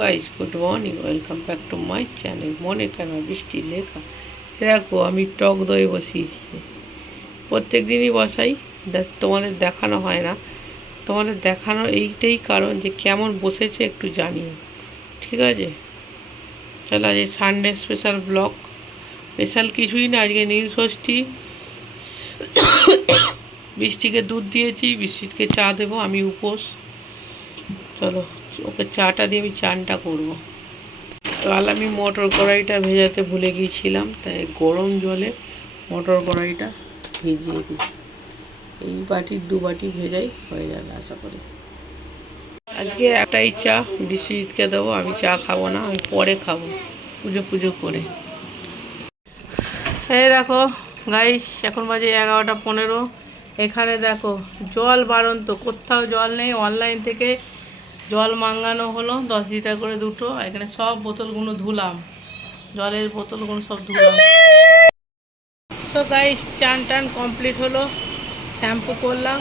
Guys, good morning, welcome back to my channel মনে কেন বৃষ্টি লেখা। দেখো আমি টক দই বসিয়েছি, প্রত্যেক দিনই বসাই, তোমাদের দেখানো হয় না। তোমাদের দেখানোর এইটাই কারণ যে কেমন বসেছে একটু জানিও, ঠিক আছে? চলো আজ সানডে স্পেশাল ব্লগ। স্পেশাল কিছুই না, আজকে নীল ষষ্ঠী। বৃষ্টিকে দুধ দিয়েছি, বৃষ্টিকে চা দেবো, আমি উপোস। চলো ওকে চাটা দিয়ে আমি চানটা করবো। কাল আমি মটর কড়াইটা ভেজাতে ভুলে গিয়েছিলাম, তাই গরম জলে মটর কড়াইটা ভিজিয়ে দিই। এই বাটির 2 বাটি ভেজাই হয়ে যাবে আশা করি। আজকে একটাই চা বিশ্বজিৎকে দেবো, আমি চা খাবো না, আমি পরে খাবো পুজো করে। এই দেখো গাইস, এখন বাজে 11টা 15। এখানে দেখো জল বাড়ন্ত, কোথাও জল নেই। অনলাইন থেকে জল মাঙ্গানো হলো 10 লিটার করে দুটো। এখানে সব বোতলগুলো ধুলাম, জলের বোতলগুলো সব ধুলাম। সো গাইস, চান টান কমপ্লিট হলো, শ্যাম্পু করলাম।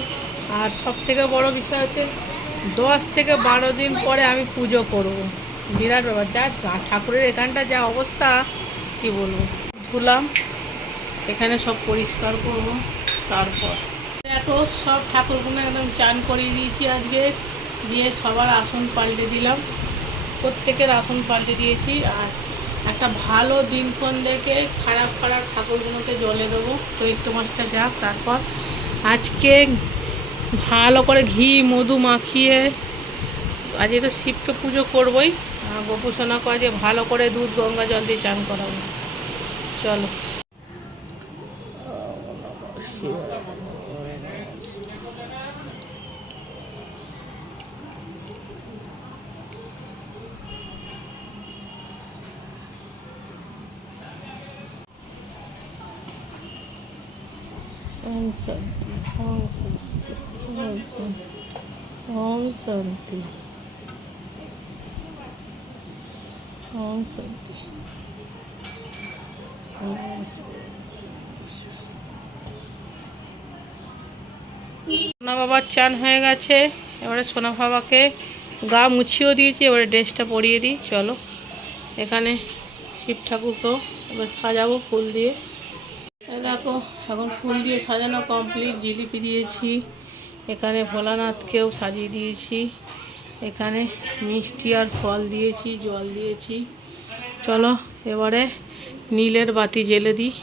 আর সব থেকে বড় বিষয় হচ্ছে 10 থেকে 12 দিন পরে আমি পুজো করব। বিরাট ব্যাপার, যা ঠাকুরের এখানটা যা অবস্থা কি বলবো। ধুলাম, এখানে সব পরিষ্কার করব। তারপর দেখো সব ঠাকুরগুলো একদম চান করিয়ে দিয়েছি আজকে, দিয়ে সবার আসন পাল্টে দিলাম, প্রত্যেকের আসন পাল্টে দিয়েছি। আর একটা ভালো দিনক্ষণ দেখে খারাপ ঠাকুরগুলোকে জলে দেবো, চৈত্র মাসটা যাক। তারপর আজকে ভালো করে ঘি মধু মাখিয়ে, আজকে তো শিবকে পুজো করবোই, গোপুসোনাকে আজকে ভালো করে দুধ গঙ্গা জল দিয়ে চান করাবো। চলো। ओम शांति, ओम शांति, ओम शांति, ओम शांति, ओम शांति, সোনা বাবার চান হয়ে গেছে। এবারে সোনা বাবাকে গা মুছিয়েও দিয়েছি, এবারে ড্রেসটা পরিয়ে দিই। চলো, এখানে শিব ঠাকুরকেও এবার সাজাবো ফুল দিয়ে। দেখো এখন ফুল দিয়ে সাজানো কমপ্লিট, জিলিপি দিয়েছি, এখানে ভোলানাথকেও সাজিয়ে দিয়েছি, এখানে মিষ্টি আর ফল দিয়েছি, জল দিয়েছি। চলো এবারে নীলের বাতি জ্বেলে দিই।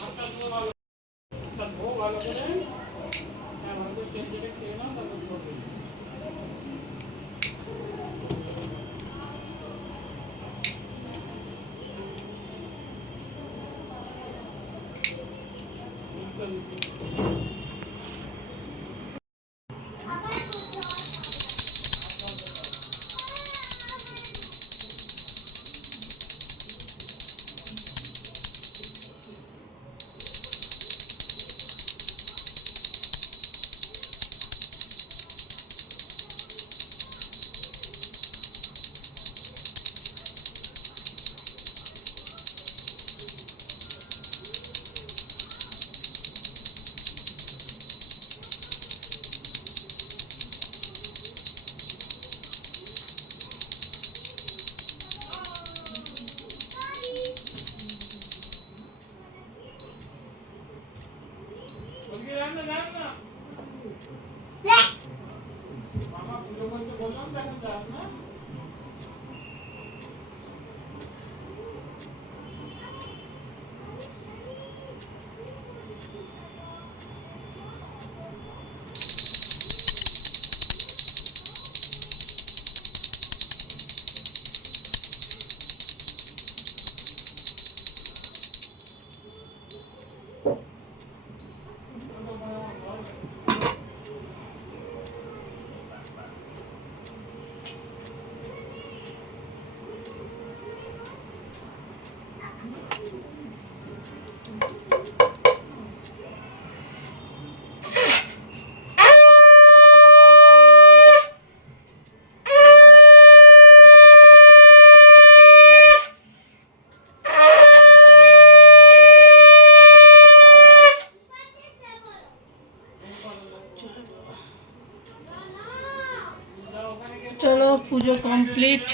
চলো পুজো কমপ্লিট,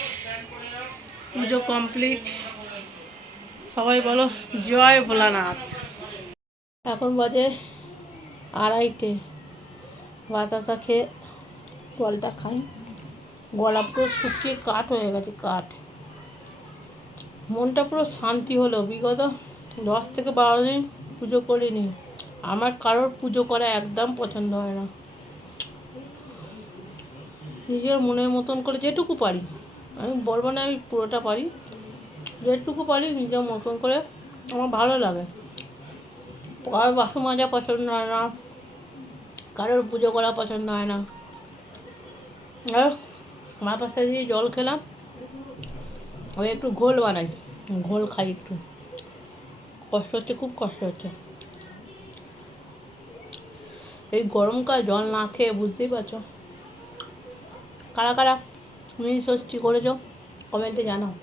পুজো কমপ্লিট। সবাই বলো জয় ভোলানাথ। এখন বাজে 2:30। বাতাসা খেয়ে জলটা খাই। গলা পুরো শুকিয়ে কাঠ হয়ে গেছে, কাঠ। মনটা পুরো শান্তি হলো। বিগত 10 থেকে 12 দিন পুজো করিনি। আমার কারোর পুজো করা একদম পছন্দ হয় না। নিজের মনের মতন করে যেটুকু পারি, আমি বলবো না আমি পুরোটা পারি, যেটুকু পারি নিজের মতন করে আমার ভালো লাগে। কারোর বাসন মাজা পছন্দ হয় না, কারোর পুজো করা পছন্দ হয় না। আর বাতাসা দিয়ে জল খেলাম, ওই একটু ঘোল বানাই, ঘোল খাই একটু। কষ্ট হচ্ছে, খুব কষ্ট হচ্ছে এই গরমকাল জল না খেয়ে, বুঝতেই পারছো। কারা কারা মিনি ষষ্ঠী করেছো কমেন্টে জানাও।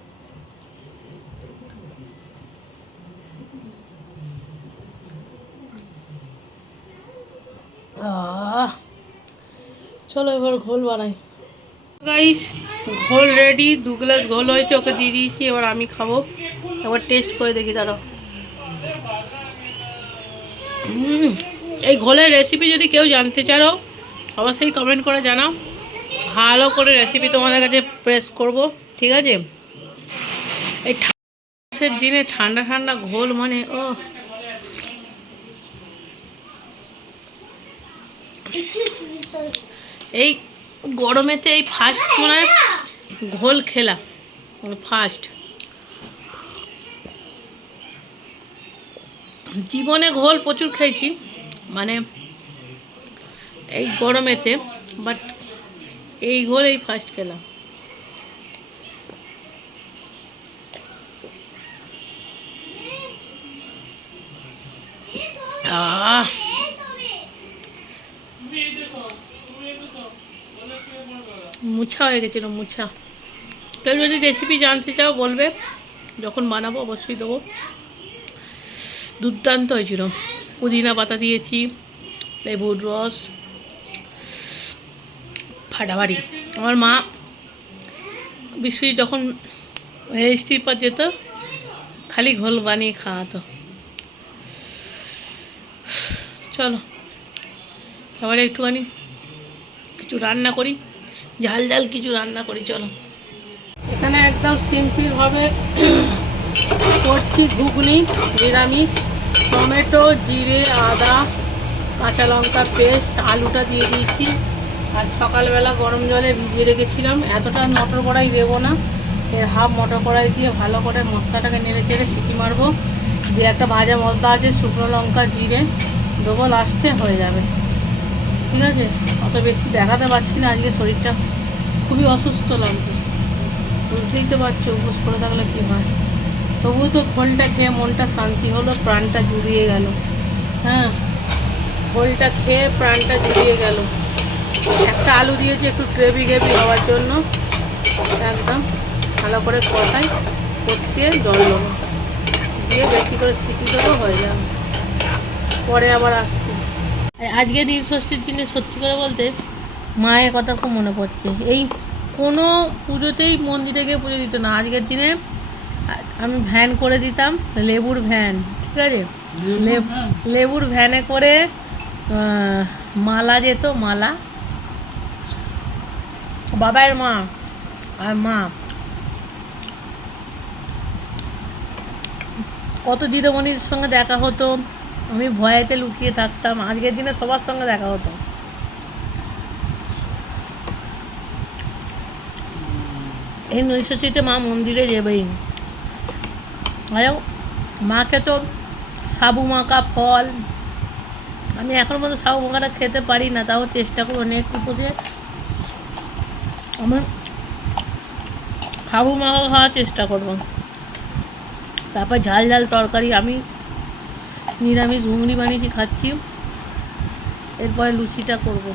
চলো এবার ঘোল বানাই। গাইস ঘোল রেডি, 2 গ্লাস ঘোল হয়েছে, ওকে দিয়ে দিয়েছি। এবার আমি খাবো, এবার টেস্ট করে দেখি দাঁড়াও। এই ঘোলের রেসিপি যদি কেউ জানতে চাও অবশ্যই কমেন্ট করে জানাও। ভালো করে রেসিপি তোমাদের কাছে প্রেস করব, ঠিক আছে। এই ঠান্ডার দিনে ঠান্ডা ঠান্ডা ঘোল মানে ও, এই গরমেতে এই ফার্স্ট মানে ঘোল খেলাম, ফার্স্ট জীবনে। ঘোল প্রচুর খেয়েছি মানে এই গরমেতে, বাট এই ঘোল এই ফার্স্ট খেলাম। মুছা হয়ে গেছিল, মুছা। কেউ যদি রেসিপি জানতে চাও বলবে, যখন বানাবো অবশ্যই দেবো। দুর্দান্ত হয়েছিল। পুদিনা পাতা দিয়েছি, লেবুর রস, ফাটাফাটি। আমার মা বিশ্বজিৎ যখন রেজিস্ট্রির পর যেত, খালি ঘোল বানিয়ে খাওয়াতো। চলো এবারে একটুখানি কিছু রান্না করি, ঝাল ঝাল কিছু রান্না করি। চলো এখানে একদম সিম্পলভাবে করছি ঘুগনি, নিরামিষ। টমেটো, জিরে, আদা, কাঁচা লঙ্কা পেস্ট, আলুটা দিয়ে দিয়েছি। আর সকালবেলা গরম জলে ভিজিয়ে রেখেছিলাম। এতটা মটর কড়াই দেবো না, এর হাফ মটর কড়াই দিয়ে ভালো করে মশলাটাকে নেড়ে চেড়ে সিটি মারবো। দিয়ে একটা ভাজা মশলা আছে, শুকনো লঙ্কা জিরে দেবো, লাস্টে হয়ে যাবে, ঠিক আছে। অত বেশি দেখাতে পারছি না, আজকে শরীরটা খুবই অসুস্থ লাগছে, বুঝতেই তো পারছো। উপোস করে থাকলে কী হয়। তবুও তো ঘোলটা খেয়ে মনটা শান্তি হলো, প্রাণটা জুড়িয়ে গেল। হ্যাঁ, ঘোলটা খেয়ে প্রাণটা জুড়িয়ে গেল। একটা আলু দিয়েছি একটু গ্রেভি গ্রেভি হওয়ার জন্য। একদম ভালো করে কষিয়ে জল দেবো, দিয়ে বেশি করে সিটি দেবো, হয়ে যাবে। পরে আবার আসছি। আজকে নীলষষ্ঠীর দিনে সত্যি করে বলতে মায়ের কথা খুব মনে পড়ছে। এই কোনো পুজোতেই মন্দিরে গিয়ে পুজো দিত না। আজকের দিনে আমি ভ্যান করে দিতাম, লেবুর ভ্যান, ঠিক আছে। লেবুর ভ্যানে করে মালা যেত, মালা বাবার মা আর মা, কত দিদিমণির সঙ্গে দেখা হতো। আমি ভয়েতে লুকিয়ে থাকতাম। আজকের দিনে সবার সঙ্গে দেখা হতো। এই নৈশশীতে মা মন্দিরে যাবেই। আর মাকে তো সাবু মাখা ফল, আমি এখন পর্যন্ত সাবু মাখাটা খেতে পারি না, তাও চেষ্টা করবো নেক্সট উপোসে আমি সাবু মাখা খাওয়ার চেষ্টা করব। তারপর ঝাল ঝাল তরকারি, আমি নিরামিষ ঘুগনি বানিয়েছি, খাচ্ছি। এরপরে লুচিটা করব।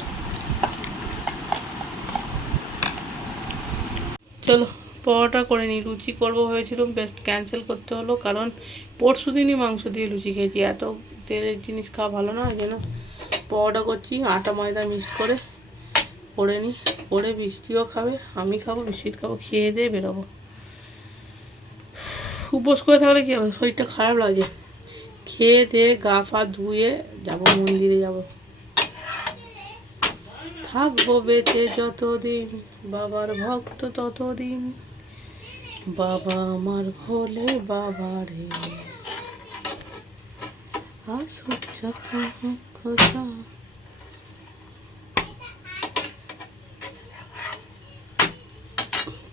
চলো পরোটা করে নিই, লুচি করবো ভেবেছিলাম, বেস্ট ক্যান্সেল করতে হলো, কারণ পরশু দিনই মাংস দিয়ে লুচি খেয়েছি। এত তেলের জিনিস খাওয়া ভালো না, ওই জন্য পরোটা করছি। আটা ময়দা মিক্স করে নিই, করে বৃষ্টিও খাবে, আমি খাবো, বিস্কিট খাবো, খেয়ে দিয়ে বেরোবো। উপোস করে থাকলে কি হবে, শরীরটা খারাপ লাগে। খেয়ে দিয়ে গা পা ধুয়ে যাবো, মন্দিরে যাব। থাকবো বেঁচে যতদিন, বাবার ভক্ত ততদিন, বাবা আমার ভোলে বাবা রে, আসুক যখন কথা।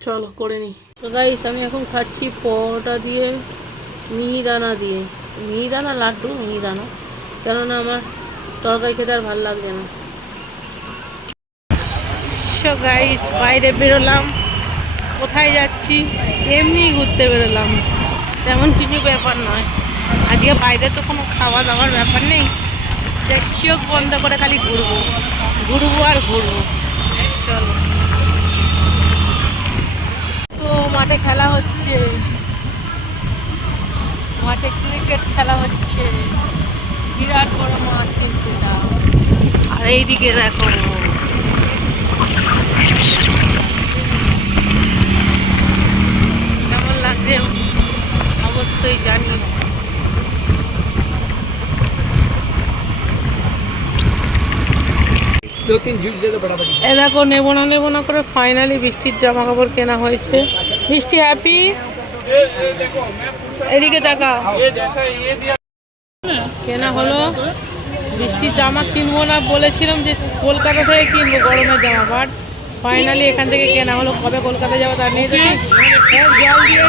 চলো করে নি। তো গাইস আমি এখন খাচ্ছি পরোটা দিয়ে, মিহিদানা দিয়ে, মিহিদানা লাড্ডু, মিহিদানা, কেননা আমার তরকারি খেতে আর ভালো লাগছে না। সো গাইস বাইরে বেরোলাম, কোথায় যাচ্ছি, এমনি ঘুরতে বেরোলাম, তেমন কিছু ব্যাপার নয়। আজকে বাইরে তো কোনো খাওয়া দাওয়ার ব্যাপার নেই, চোখ বন্ধ করে খালি ঘুরবো ঘুরবো আর ঘুরবো। চলো। তো মাঠে খেলা হচ্ছে, মাঠে ক্রিকেট খেলা হচ্ছে, বিরাট বড় মাঠ কিন্তু এটা। আর এইদিকে দেখো কেমন লাগছে অবশ্যই জানি। এ দেখো নেবো না করে ফাইনালি বৃষ্টির জামা কাপড় কেনা হয়েছে। বৃষ্টি হ্যাপি, এদিকে টাকা কেনা হলো। বৃষ্টির জামা কিনবো না বলেছিলাম যে কলকাতা থেকে কিনবো গরমের জামা, বাট ফাইনালি এখান থেকে কেনা হলো। কবে কলকাতা যাবো তার নিয়ে জল দিয়ে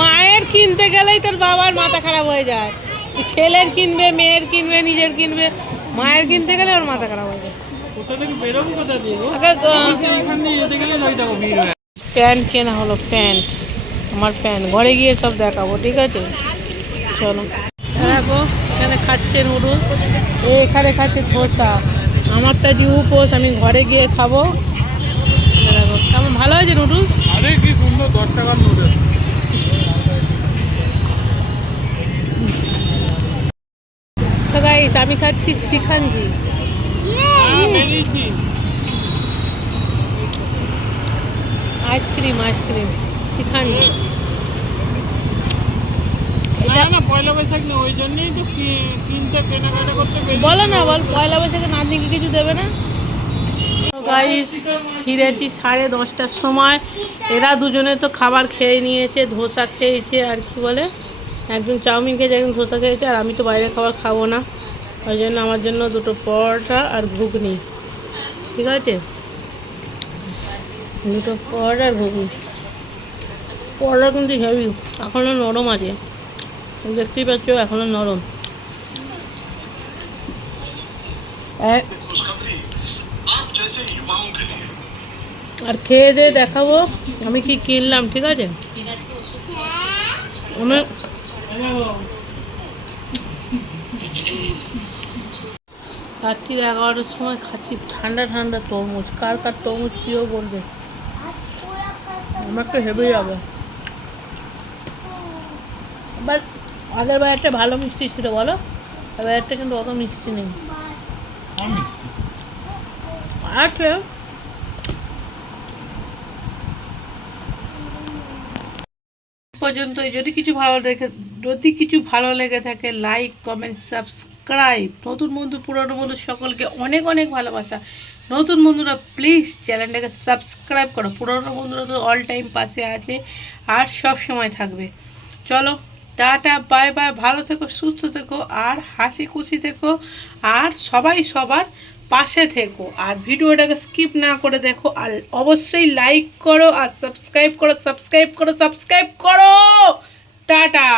মায়ের কিনতে গেলেই তোর বাবার মাথা খারাপ হয়ে যায়। ছেলের কিনবে, মেয়ের কিনবে, নিজের কিনবে, মায়ের কিনতে গেলে ওর মাথা খারাপ হয়ে যায়। প্যান্ট কেনা হলো, প্যান্ট, আমার প্যান্ট ঘরে গিয়ে সব দেখাবো, ঠিক আছে? চলো। দেখো এখানে খাচ্ছে নুডলস, এখানে খাচ্ছে ধোসা। আমার তো যে উপোস, আমি ঘরে গিয়ে খাবো। দেখো কেমন ভালো হয়েছে নুডলস, আরে কি সুন্দর, 10 টাকার নুডলস। আমি খাচ্ছি শিখাঞ্জি, আইসক্রিম, আইসক্রিম শিখাঞ্জি। পয়লা বৈশাখ না, ওই জন্যই তো কিনতে কেনাকাটা করতে। বলো না, বল পয়লা বৈশাখে নাতনিকে কিছু দেবে না? গাইস ফিরেছি 10:30টার সময়। এরা দুজনে তো খাবার খেয়ে নিয়েছে, ধোসা খেয়েছে আর কি বলে, একজন চাউমিন খেয়েছে, একজন ধোসা খেয়েছে। আর আমি তো বাইরে খাবার খাবো না, ওই জন্য আমার জন্য 2টো পরোটা আর ঘুগনি, ঠিক আছে? 2টো পরোটা আর ঘুগনি। পরোটা কিন্তু হেভি, এখনও নরম আছে, দেখতেই পাচ্ছ এখনও নরম। আর খেয়ে দিয়ে দেখাবো আমি কি কিনলাম, ঠিক আছে? আমি রাত্রি 11টার সময় খাচ্ছি ঠান্ডা ঠান্ডা তরমুজ। কার কার তরমুজ প্রিয় বলবে, আমার তো হেভি যাবে। বাট আগের বারটা ভালো মিষ্টি ছিল, বলো? এবার একটা কিন্তু অত মিষ্টি নেই। আচ্ছা পর্যন্তই। যদি কিছু ভালো লেগে থাকে, লাইক, কমেন্ট, সাবস্ক্রাইব। নতুন বন্ধু, পুরনো বন্ধু সকলকে অনেক অনেক ভালোবাসা। নতুন বন্ধুরা প্লিজ চ্যানেলটাকে সাবস্ক্রাইব করো। পুরনো বন্ধুরা তো অল টাইম পাশে আছে আর সব সময় থাকবে। চলো টাটা, বাই বাই, ভালো থেকো, সুস্থ থেকো আর হাসি খুশি থেকো, আর সবাই সবার পাশে থেকো। আর ভিডিওটাকে স্কিপ না করে দেখো, আর অবশ্যই লাইক করো আর সাবস্ক্রাইব করো, সাবস্ক্রাইব করো, সাবস্ক্রাইব করো। টাটা।